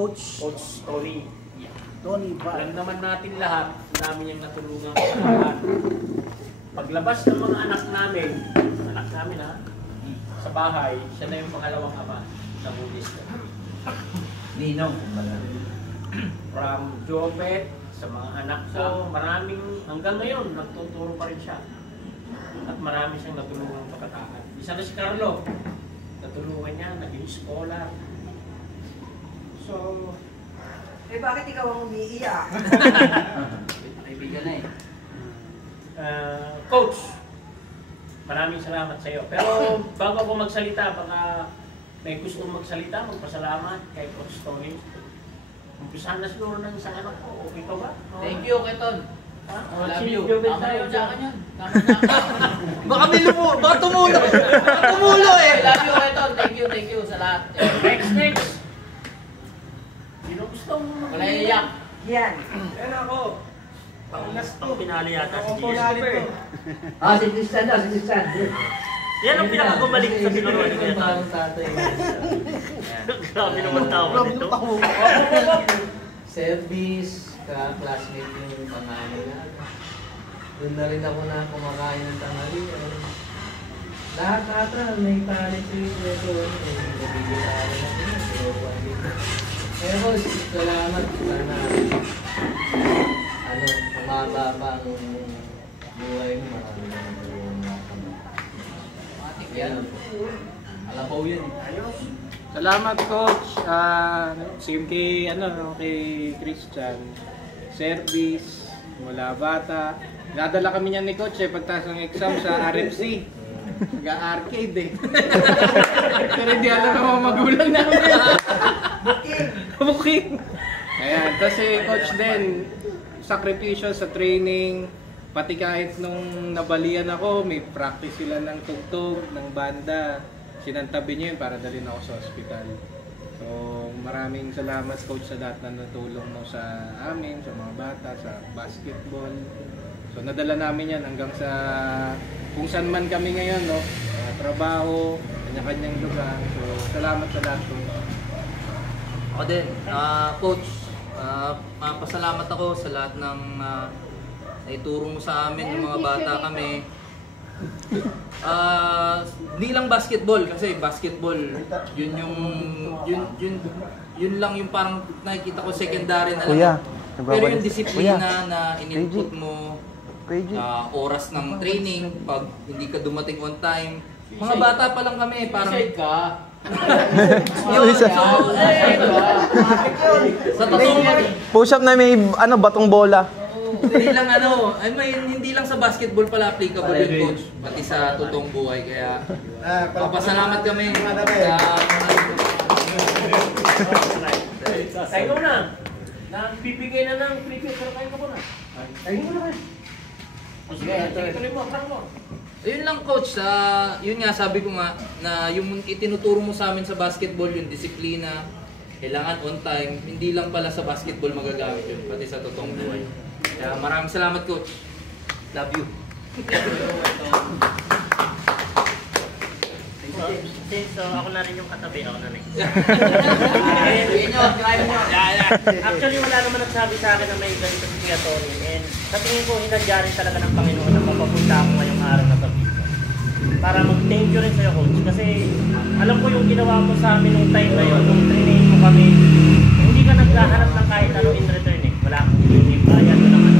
Coach Tony. Tony ba? Alam naman natin lahat, namin yung natulungan ko lahat. Paglabas ng mga anak namin ha, sa bahay, siya na yung pangalawang ama sa budista. Ninong. From Jobet, sa mga anak ko, maraming, hanggang ngayon, nagtuturo pa rin siya. At marami siyang natulungan ng pagkataan. Isa na si Carlo, natulungan niya, naging scholar. So, bakit ikaw ang umiiyak? Kaibigan na Coach, maraming salamat sa iyo. Pero bago ako magsalita, baka may gusto magsalita, magpasalamat kay Coach Tony. Umpisahan na siguro ng isang anak ko. Okay ka ba? Thank you, Keton. Love you. Tayo dyan. Baka may baka tumulo. Baka tumulo eh. Love you, Keton. Thank you sa lahat. Next. Sino gusto mo? Wala iyak. Yan. Yan ako. Ang pinali yata si Gian. Si Tristan daw, si Tristan. Yan ang pinakagumalik sa tinuruan ni Kuya Tony. Grabe naman tao nito. Service, ka-classmate yung tanghali na. Doon na rin ako na kumakain ng tanghali. Lahat ata may talent ito. Nabigyan na rin ako. Pero salamat sana. Umaba pa ang buhay mo. Matik yan. Alabaw yan. Ayos. Salamat coach. Same kay Christian. Service mula bata. Nadala kami niyan ni coach pagtas ng exam sa RFC. Nag-arcade eh. Pero hindi alam ng mga magulang namin. Booking. Ayan, kasi coach din sakripisyo sa training. Pati kahit nung nabalian ako, may practice sila ng tugtog, ng banda. Sinantabi niyo yun para dalhin ako sa ospital. So, maraming salamat coach sa lahat na natulong mo sa amin, sa mga bata, sa basketball. So, nadala namin yan hanggang sa kung saan man kami ngayon, no? Trabaho, kanya-kanyang lugar. So, salamat sa lahat coach. Ako din, coach, pasalamat ako sa lahat ng naituro mo sa amin, ng mga bata kami. Hindi lang basketball kasi basketball yun lang yung parang nakikita ko secondary na lang. Pero yung disiplina na in-input mo, oras ng training, pag hindi ka dumating on time, mga bata pa lang kami parang sa totoo push up na may batong bola. Hindi lang sa basketball pala applicable yun coach, pati sa totoong buhay, kaya papasalamat kami Tayo na. Nagbibigay na ng preview pero kayo ko na. Tayo mo na kayo. Sige, tuloy mo, prank mo. Ayun lang coach, yun nga sabi ko nga na yung itinuturo mo sa amin sa basketball, yung disiplina, kailangan on time, hindi lang pala sa basketball magagamit yun, pati sa totoong buhay. Kaya maraming salamat coach. Love you. So ako na rin yung katabi, ako na rin. Actually wala naman nagsabi sa akin na may ganito si Kuya Tony. And sa tingin ko, hinadya rin talaga ng Panginoon na mapapunta ako ngayong araw na gabi. Para mag-thank you rin sa'yo coach. Kasi alam ko yung ginawa mo sa amin nung time na yun, nung training mo kami, hindi ka naghahanap ng kahit ano in return eh. Wala kang hinihingi, bayan mo naman.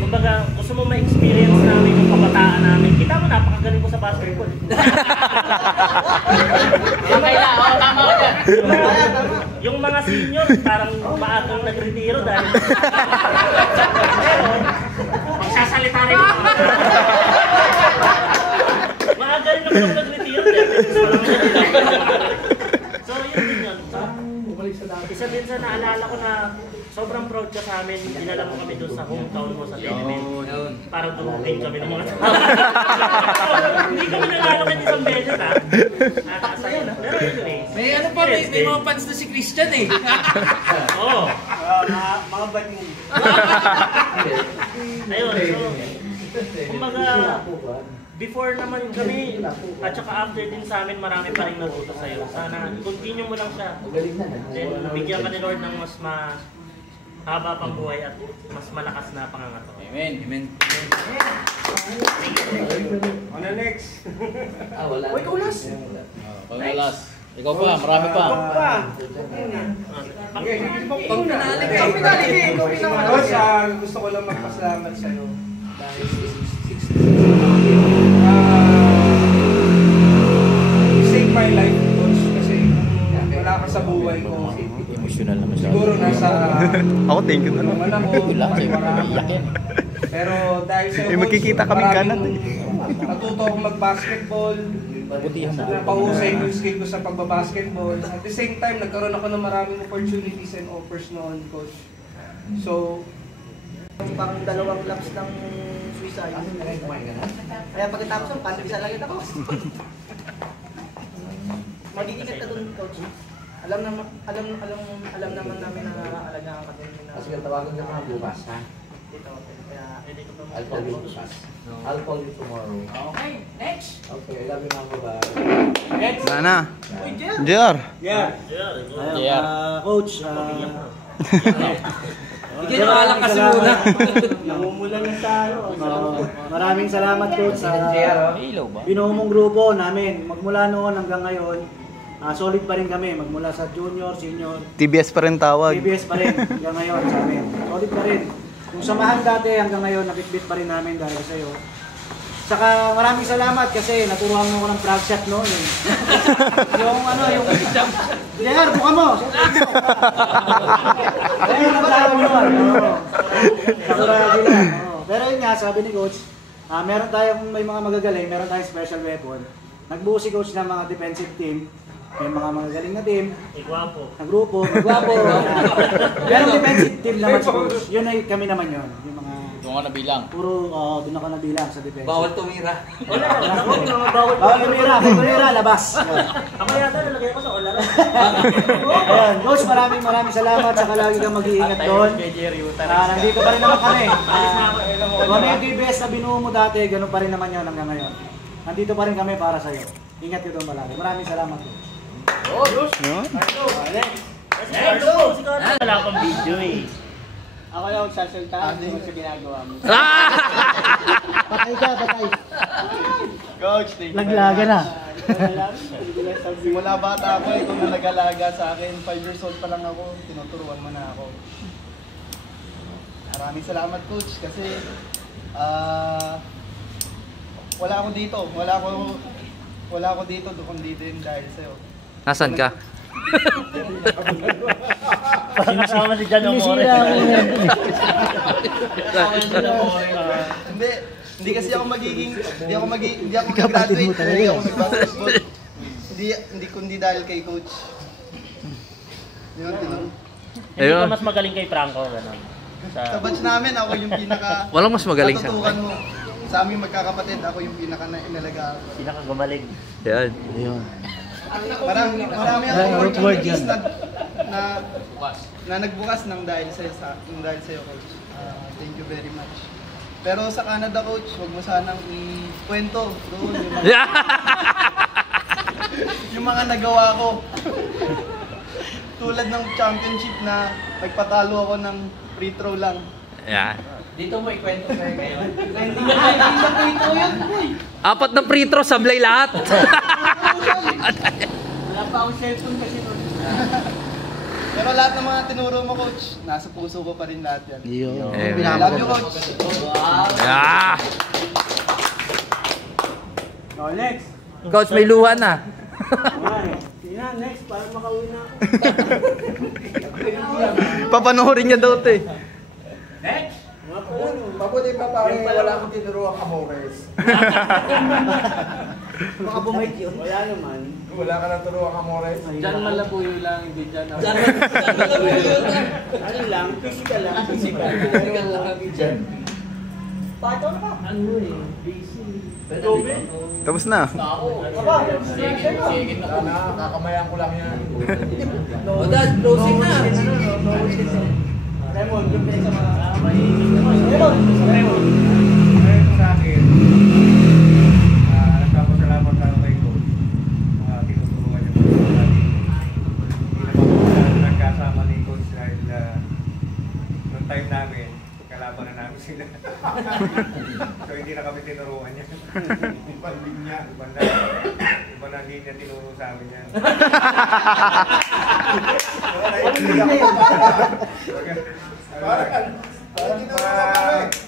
Kumbaga, gusto mo ma-experience namin yung kabataan namin. Kita mo, napakagaling ko sa basketball. Yung mga senior, parang maagang nag-retiro dahil pero, magsasalita rin yung mga maaga rin naman nag-retiro dahil so yun din yun. Isa din sa naalala ko na sobrang proud ka sa amin, dinala mo kami doon sa hometown mo sa Tenement. Para dumugin kami ng mga tao. Hindi kami nalalaman isang beses ha. Nakakasaya na. Pero anyway. May may mga fans na si Christian eh. Oo. Mga bad mo. Ayun, so kumbaga before naman kami, at saka after din sa amin, marami pa rin natuto sa'yo. Sana continue mo lang siya. Then, bigyan ka ni Lord ng mas haba pang buhay at mas malakas na pangangato. Amen. Amen. Ano next? Wala. Uy, ikaw last. Ikaw pa, marami pa. Pang pinali ka. Coach, gusto ko lang magpasalamat sa'yo. Dahil you saved my life, Coach. Kasi wala ka sa buhay ko. Emotional naman siya. Siguro nasa... Ako, thank you na lang. Wala ko. Wala, iyak yan. Pero dahil sa'yo, Eh, magkikita kaming kanan eh. Natuto akong mag-basketball. Butihan mo. Napahusay ko yung skill ko sa pagbabasketball. At the same time, nagkaroon ako ng maraming opportunities and offers noon, Coach. So, Pang dalawang laps ng suicide. Kaya pagkatapos ng pantig sa langit ako. Mag-iingat ka dun, Coach. Alam naman namin na alagaan ka din. Kasi tawagan ka mga bukas, ha? Dito, kaya I'll call you bukas. I'll call you tomorrow. Okay, next. Okay, I love you na, bye. Next. Sana. Uy, JR. Ayun, Coach, Hindi na alang kasi muna. namumulan na tayo. Maraming salamat, Coach, sa Ilaw ba? binuo mong grupo namin. Magmula noon hanggang ngayon, solid pa rin kami. Magmula sa junior, senior, TBS pa rin tawag. PBS pa rin hanggang ngayon sa amin. Solid pa rin. Yung samahan dati hanggang ngayon, nabitbit pa rin namin dahil sa'yo. Saka maraming salamat kasi naturuan mo ko ng frog shot noon eh. yung JR, buka mo! Ayun ang tawag yun. Pero yun nga, sabi ni Coach, meron tayong may mga magagaling, meron tayong special weapon. Nagbuo si Coach ng mga defensive team. May mga magagaling na team. Igwapo. Na grupo, magwapo. Pero defensive team naman si Coach. Yun ay kami naman yun. Yung mga Doon ka nabilang. puro, doon ako nabilang sa defense. Bawal tumira. Bawal tumira. Kung tumira, labas. Ako yata nalagay ko sa olara. Ayan, Coach, maraming salamat. Saka lagi kang mag-iingat doon. Nandito pa rin naman kami. Kung ano yung DBS na binuo mo dati, ganun pa rin naman yun hanggang ngayon. Nandito pa rin kami para sa'yo. Ingat ka doon palagi. Maraming salamat, Coach. Wala pang video eh. Ako yung sasalta, hindi mo siya ginagawa mo. Patay ka, patay. Coach, thank you. Laglaga na. Simula bata ako, ikaw na nag-alaga sa akin. 5 years old pa lang ako, tinuturuan mo na ako. Maraming salamat, Coach, kasi wala ako dito. Wala ako dito, kundi din dahil sa'yo. Nasaan ka? Sinasama si Jan Amore. Hindi kasi ako hindi ako mag-graduate, hindi ako mag-basketball. Hindi kundi dahil kay Coach. Yun. Hindi ka mas magaling kay Franco, gano'n. Sa batch namin, ako yung Walang mas magaling sa natutukan mo. Sa aming magkakapatid, ako yung pinaka inalagaan. Pinakagaling. Yan. Marami akong opportunities na nagbukas ng dahil sa'yo, Coach. Thank you very much. Pero sa Canada, Coach, huwag mo sanang ikwento doon yung mga nagawa ko. Tulad ng championship na nagpatalo ako ng free throw lang. Yeah. Dito mo ikwento sa'yo ngayon. Apat na free throw, sablay lahat. Wala pa akong cellphone kasi nun. Pero lahat ng mga tinuro mo, Coach, nasa puso ko pa rin lahat yan. Love you, Coach. Yeah. Next. Coach, may luha na. Yan, next, para makauwi na ako. Papanoorin niya daw ito eh. Next! Mabuti pa pare, wala akong tinuruan kamores. Baka bumait yun. Wala naman. Wala ka nang turuan kamores. Diyan malabuyo lang, hindi dyan. Ano lang, physical lang. Physical lang. Pato na ba? Ano eh, busy. Tapos na. Sige na. Kakamayan ko lang yan. O dad, closing na. Raymond, yung sa mga... Raymond! Raymond sa akin. time namin, kalaban na namin sila. So hindi na kami tinuruan yan. Ibang linya, ibang na linya tinuro sa amin yan.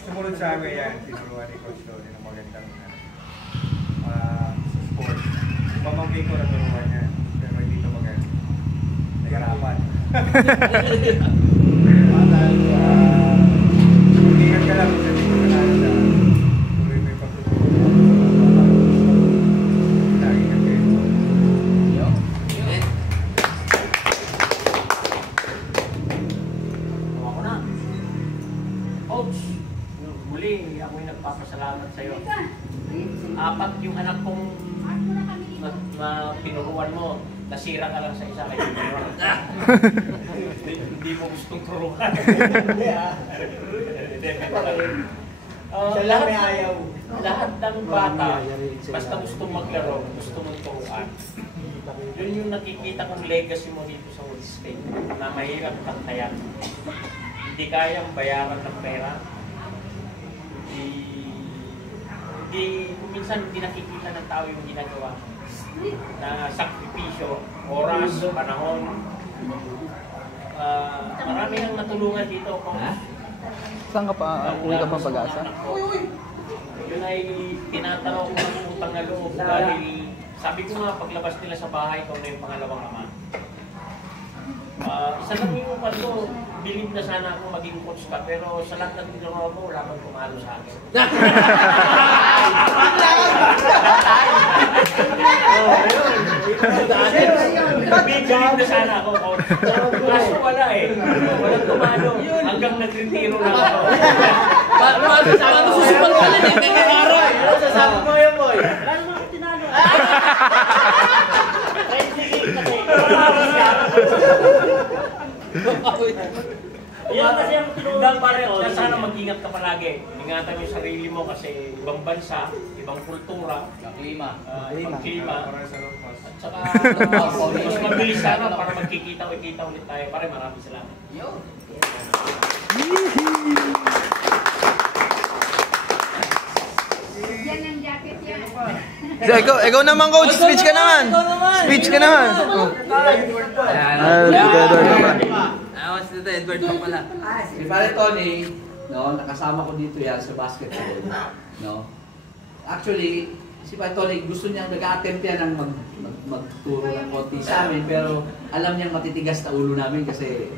Sumunod sa amin yan, tinuruan ni Coach Tony ng magandang sa sports. Pamangkin ko na turuan niya, pero hindi ito maganda. Nagarapan. Ingat ka lang kung sabi ko na tuloy mo yung pagtuturo. Lagi ka kayo. Ako na. Coach, muli ako'y nagpapasalamat sa iyo. 4 yung anak kong tinuruan mo. Nasira ka lang sa isa kay hindi mo gustong turuan. Lahat may ayaw. Lahat ng bata, basta gustong maglaro, gusto mong turuan. Yun yung nakikita kong legacy mo dito sa Wood State, na mahirap tantayan. Hindi kayang bayaran ng pera. Minsan hindi nakikita ng tao yung ginagawa na sakripisyo, oras, panahon. Marami nang natulungan dito. Saan ka pa? Uwi ka pang Pag-asa? Yun ay tinatanaw ko ng utang na loob dahil sabi ko nga paglabas nila sa bahay, ikaw na yung pangalawang ama. Isa lang yung ko, bilib na sana akong maging coach ka, pero sa lahat ng ginawa mo, wala kang pumalo sa akin. Bilib na sana ako, coach. Kaso wala eh. Walang tumalo. Hanggang nagretiro na ako. Paano susupal pala din? Nagkakaro eh. Sasabi mo yun, boy. Lalo na ako tinalo. Yan kasi ang tinulong Kaya sana mag-ingat ka palagi. Ingatan mo yung sarili mo kasi ibang bansa, ibang kultura, Klima. ibang klima. At saka mas mabilis sana para magkikita ulit tayo. Pare, maraming salamat. Yan ang jacket yan. So, ikaw naman coach, speech ka naman. Speech ka naman. Si Edward pa pala. Si Pare Tony, no, nakasama ko dito yan sa basketball. No? Actually, si Pare Tony gusto niyang nag-attempt yan ng magturo ng konti sa amin, pero alam niyang matitigas na ulo namin kasi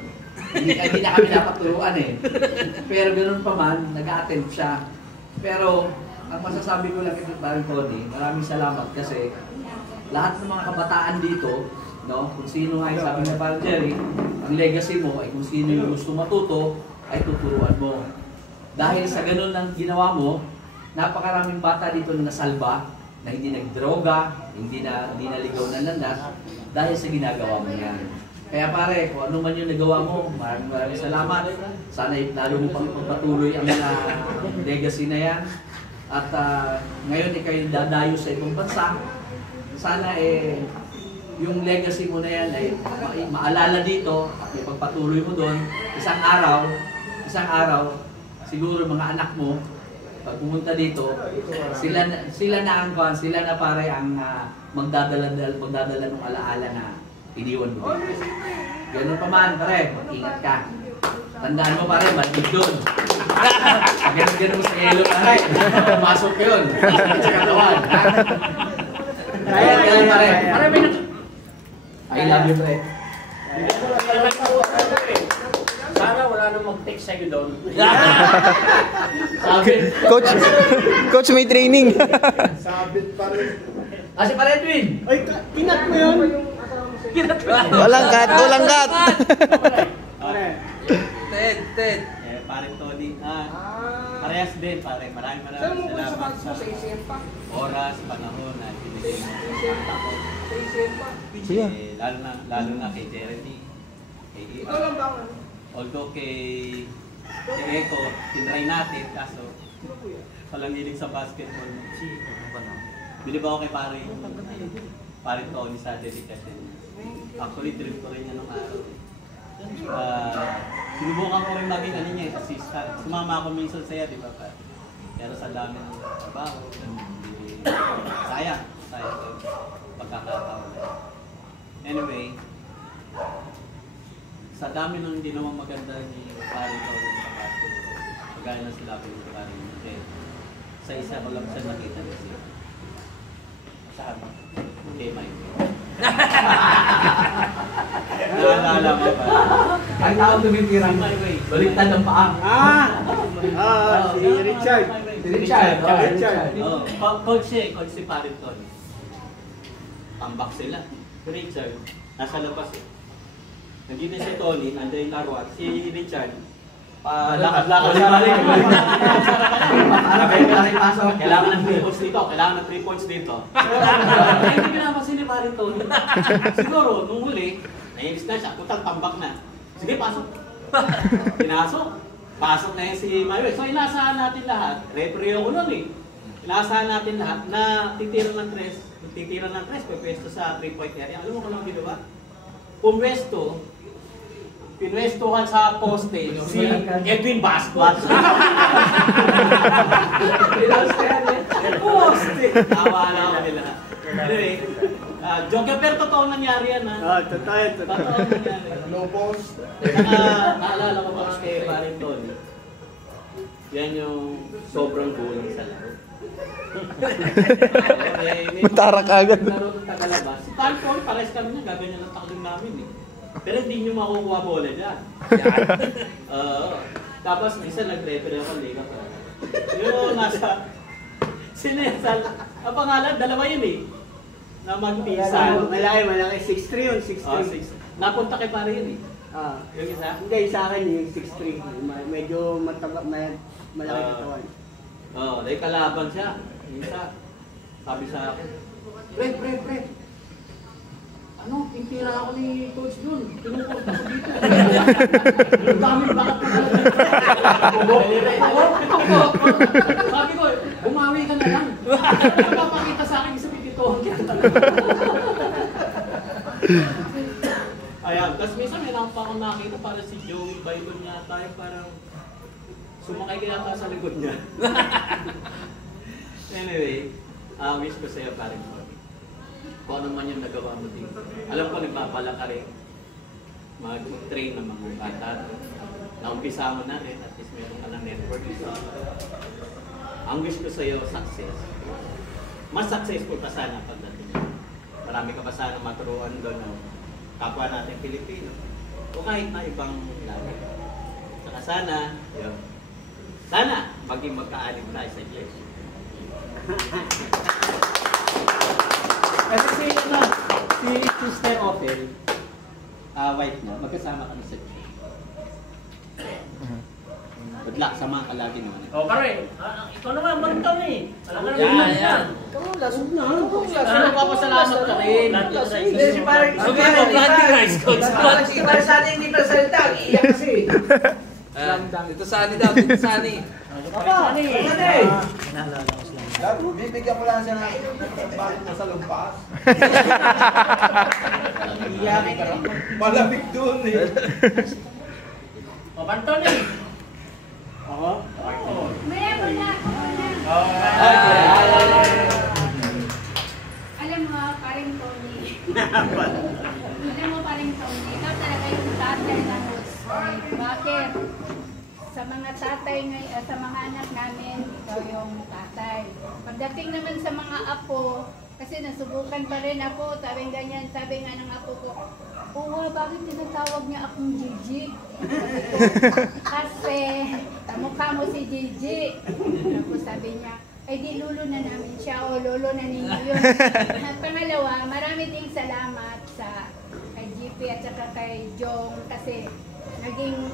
hindi na kami napaturuan eh. Pero ganoon pa man, nag-attempt siya. Pero ang masasabi ko lang kay Pare Tony, maraming salamat kasi lahat ng mga kabataan dito, no, kung sino nga yung sabi na Pare Jerry, ang legacy mo ay kung sino yung gusto matuto, ay tuturuan mo. Dahil sa ganun ang ginawa mo, napakaraming bata dito na nasalba, na hindi nagdroga, hindi naligaw ng landas, dahil sa ginagawa mo yan. Kaya pare, kung ano man yung nagawa mo, maraming salamat. Sana lalo mo pang pagpatuloy ang legacy na yan. At ngayon kayo dadayo sa ibang bansa. Sana yung legacy mo na yan ay maalala dito at ipagpatuloy mo doon. Isang araw, siguro mga anak mo, pag pumunta dito, sila na pare ang magdadala ng alaala na iniwan mo dito. Ganun pa man, pare, mag-ingat ka. Tandaan mo pare, malig doon. Ganun mo sa elo, pare. Pumasok yun. Sa katawan. Ganun pare. Pare, may I love you, pre. Sana wala nang mag-text sa'yo doon. Coach may training. Sabit pa rin. Si Pare Edwin. Ay, kinat mo yun. Walang cut. Ted. Pare Tony. Parehas din, pare. Maraming salamat sa oras, panahon na binigay mo. Lalo na kay Jeremy. Ikaw lang ba? Although kay Eko, tinry natin, kaso walang hiling sa basketball. Bilib ako kay pare Tony sa dedication. Actually, trip ko rin yan nung araw. Sinubukan ko rin maging ano niya, assistant. Sumama ako minsan sa'yo, di ba? Pero sa dami ng trabaho, sayang yung pagkakataon. Anyway, sa dami ng hindi naman maganda ni Pari Tony sa basketball, kagaya na sila ko yung Pari Tony. Sa isa ko lang siya nakita kasi saan? Okay, Mike. Naalala mo ba? Ay, tao tumitirang baliktad ng paa. Si Richard. Coach si Pari Tony. Tambak sila. Si Richard, nasa labas eh. Nandito si Tony, nandiyan yung laruan. Si Richard, lakad-lakad siya. Kailangan ng 3 points dito. Kailangan ng 3 points dito. Hindi pinapansin ni Pari Tony. Siguro, nung huli, nainis na siya. Kutang tambak na. Sige, pasok. Pinasok. Pasok na yun si Mayo. So, inaasahan natin lahat. Referee ako nun eh. Inaasahan natin lahat na titira ng 3, pwesto sa 3-point area. Alam mo kung anong ginawa? Pinwestohan sa poste si Edwin Bastos. Poste! Tawa na ako nila. Anyway, joke pero totoo nangyari yan ha. Totoo yan. Totoo nangyari. Low post. Naalala ko pa kay Paring Tony. Yan yung sobrang gulang sa laro. Matarak agad. Laro ng tagalabas. Si Talcon, pares kami niya, gaganyan ang takling namin eh. Pero hindi nyo makukuha bola dyan. Tapos minsan nag-referee ako, liga pa. Yung nasa sinesal, ang pangalan, dalawa yun eh. Na magpisan. Malaki, 6'3 yun, 6'3. Napunta kay pare yun eh. Yung isa? Hindi, sa akin yung 6'3. Medyo malaki katawan. Dahil kalaban siya. Yung isa, sabi sa akin, Pre. Ano, pintira ako ni Coach dun. Pinuport ako dito. Yung dami bakit ko sabi ko, bumawi ka na lang. Napapakita sa akin, isa pititohan kita. Ayan, tapos minsan may pa akong nakita para si Joey Bailon niya tayo parang sumakay kaya ka sa likod niya. Anyway, wish ko sa'yo parang kung ano man yung nagawa mo dito. Alam ko, nagpapala ka rin mag-train ng mga bata. Naumpisa mo na rin, at least meron ka ng network. Ang wish ko sa'yo, success. Mas successful pa sana pagdating. Marami ka pa sana maturuan doon ng kapwa natin Pilipino. O kahit na ibang lahi. Saka sana, yun. Sana, maging magkaalim tayo sa Diyos. Kasi si Sister Ophel, wife mo, magkasama kami sa church. Good luck sa mga kalagi naman. Pare, ikaw naman, bantang eh. Alam ka naman yan. Ikaw, lasog na. Sino papasalamat ka rin? Si pare, si pare sana hindi pa salita. Iiyak kasi. Dito Sani daw, dito Sani. Bibigyan ko lang siya ng bakit nasa lumpas. Malamig doon eh. Banton eh. Ako? Mayroon na ako na. Alam mo, paring Tony. Alam mo, paring Tony, ikaw talaga yung tatay ng bakit? Sa mga tatay, sa mga anak namin, ikaw yung tatay. Pagdating naman sa mga apo, kasi nasubukan pa rin ako, sabi nga ng apo ko, "Uwa, bakit tinatawag niya akong Gigi?" Kasi, kamukha mo si Gigi. Tapos sabi niya, "Ay di lolo na namin siya, o lolo na ninyo yun." At pangalawa, marami ding salamat sa kay GP at saka kay Jong kasi naging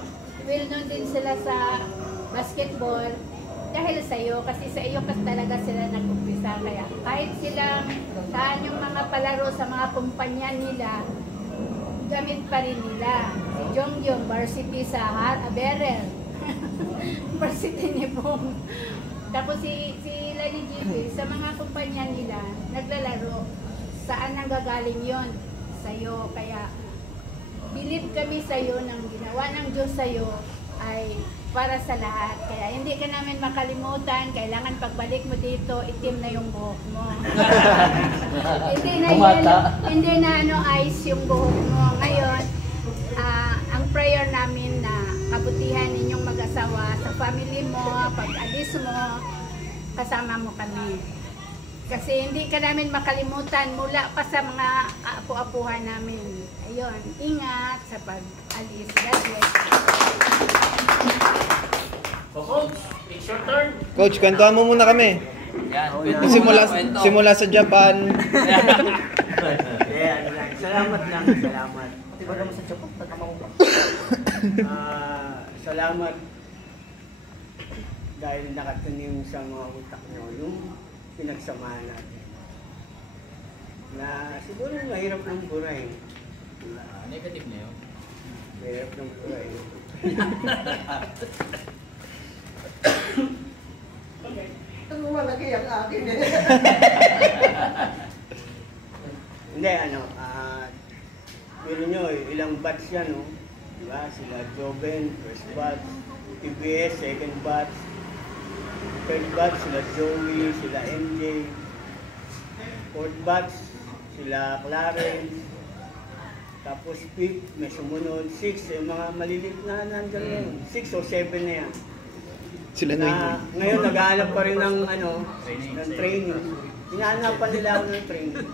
well known din sila sa basketball dahil sa iyo, kasi sa iyo kasi talaga sila nag-umpisa. Kaya kahit silang saan yung mga palaro sa mga kumpanya nila, gamit pa rin nila. Si Jongjong, varsity sa Berel. Varsity ni Bong. Tapos si Lani GP, sa mga kumpanya nila, naglalaro. Saan nanggagaling yon? Sa iyo. Kaya believe kami sa iyo ng ginagawa ginawa ng Diyos sa'yo ay para sa lahat. Kaya hindi ka namin makalimutan. Kailangan pagbalik mo dito, itim na yung buhok mo. hindi na ice yung buhok mo. Ngayon, ang prayer namin na kabutihan ninyong mag-asawa sa family mo, pag-alis mo, kasama mo kami. Kasi hindi ka namin makalimutan mula pa sa mga apu-apuhan namin. Ayun, ingat sa pag-alis. God bless. So, Coach, it's your turn. Coach, kwentuhan mo muna kami. Yan. Simula sa Japan. Salamat lang, salamat. Salamat dahil nakatanim sa mga utak nyo yung pinagsamahan natin. Na siguro mahirap ng buray. Negative na yun. Mahirap ng buray. Ang malaki ang akin eh. Hindi, pero nyo, ilang batch yan, no? Diba? Sila Joven, first batch, TBS, second batch, third batch, sila Joey, sila MJ, fourth batch, sila Clarence, tapos fifth, may sumunod, 6, yung mga malilit na nandyan yun, 6 o 7 na yan. Sila na ngayon nag-aanap pa rin ng ng training. Hinaanapan nila ako ng training.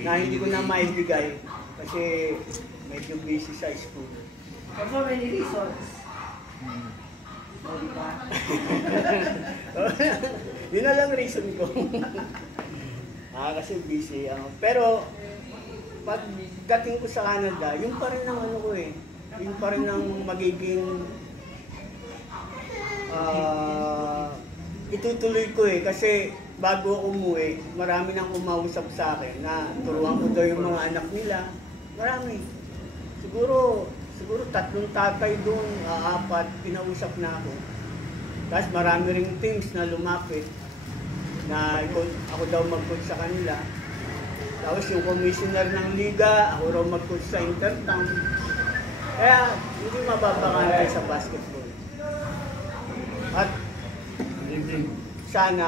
Na hindi ko na maibigay kasi medyo busy sa school. For many reasons. Yun na lang reason ko. Kasi busy. Pero pag dating ko sa Canada, yun pa rin ang ko eh. Yun pa rin ang magiging itutuloy ko eh. Kasi bago ako umuwi, marami nang kumausap sa akin na turuan ko daw yung mga anak nila. Marami. Siguro 3 tatay doon, 4, pinausap na ako. Tapos marami ring teams na lumapit na ako daw mag-coach sa kanila. Tapos yung commissioner ng liga, ako raw mag-coach sa Intertown. Kaya hindi mababakantay sa basketball. At sana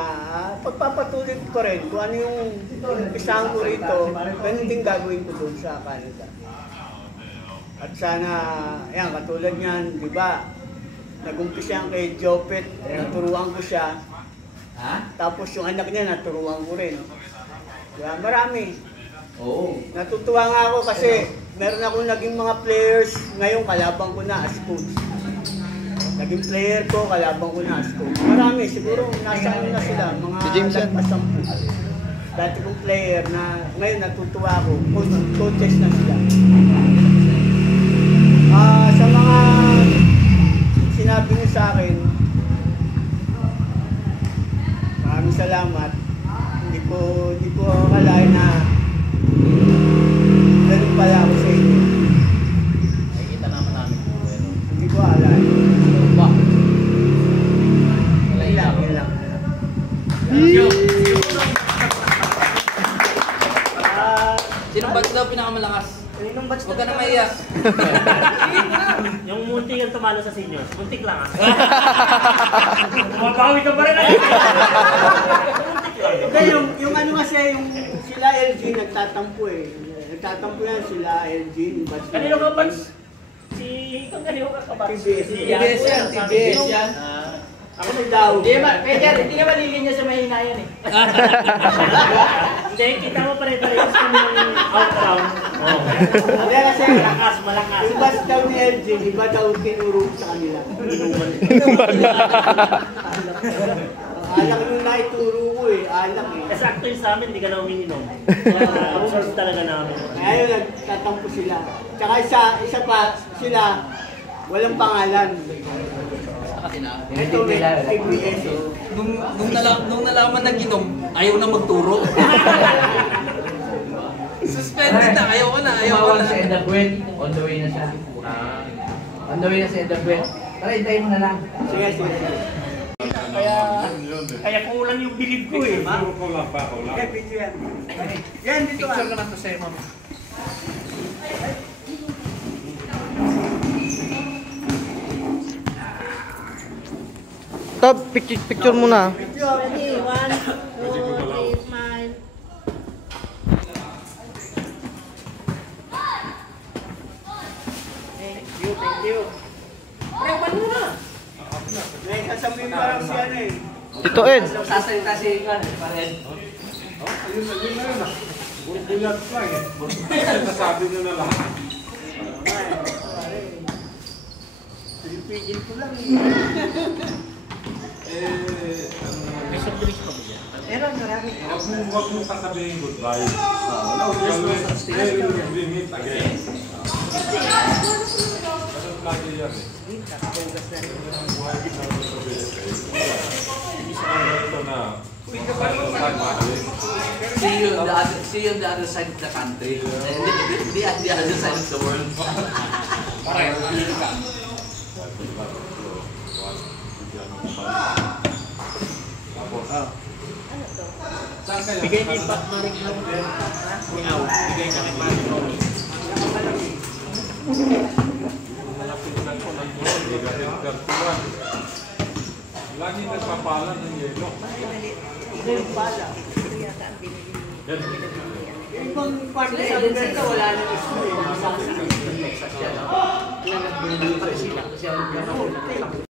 pagpapatuloy ko rin kung ano yung umpisahan ko rito, ganun din gagawin ko doon sa Canada. At sana, ayan, katulad niyan, di ba? Nag-umpisa yan kay Jopet, naturuan ko siya. Tapos yung anak niya, naturuan ko rin. Diba? Marami. Oo. Natutuwa nga ako kasi meron akong naging mga players, ngayon kalabang ko na as coach. Naging player ko, kalabang ko na as coach. Marami, siguro nasa na sila, mga nagpasampu. Dati kong player na ngayon natutuwa ako, coaches na sila. Sa mga sinabi niyo sa akin, maraming salamat. Hindi ko akalain na ganun pala ako sa inyo. Nakikita naman namin po. Hindi ko akalain. Ba? Yun lang. Sinong batch daw pinakamalakas? Huwag ka na maiyak. Yung muntik ang tumalo sa seniors. Muntik lang ah. Mabawi ka pa rin ah. Muntik lang. Hindi, yung ano kasi, yung sila LG nagtatampo eh. Nagtatampo yan sila LG. Kanino ka batch? Kanino ka batch? TBS yan. Ako may daw. Hindi naman lilinya sa mahina yan eh. Hindi, kita mo pare-parehas kami yung outbound. Hindi kasi, malakas. yung batch daw ni LG, iba daw tinuro sa kanila. Alak yung naituro ko eh, alak eh. Sakto yung sa amin, hindi ka na umiinom. Absorb talaga namin. Kaya yun, nagtatampo sila. Tsaka isa pa, sila, walang pangalan. Ito may TBS. Nung nalaman na ginom, ayaw na magturo. Suspended na, ayaw ko na. Tumawag si Eda Buet, on the way na siya. On the way na si Eda Buet. Tara, hintayin mo na lang. Sige. Kaya kulang yung bilib ko eh. Okay, picture yan. Yan, dito Picture naman to sa'yo, mama. Ito, picture muna. Ready? 1, 2, 3, smile. Thank you. Rewan mo na. May sasabihin parang si ano eh. Tito Ed. Sasalita si Juan, Pared. Ayun na yun ah. Bulat pa eh. Nasabi nyo na lahat. Pilipigil ko lang eh. May surprise pa ba yan? Meron, marami. Huwag mong sasabihin goodbye. We'll meet again. Ganun lagi yan eh. Ito na. See you on the other side of the country. The other side of the world. Bigay niyo pa Maring Long. Miaw. Bigay ka kay Maring Long. Nalapitan ko ng drone. Lagi nagpapalan ng yelo. Ito yung pala. Yung bang parte sa Alberta, wala nang issue eh. Texas yan. Kailangan binili ko sila.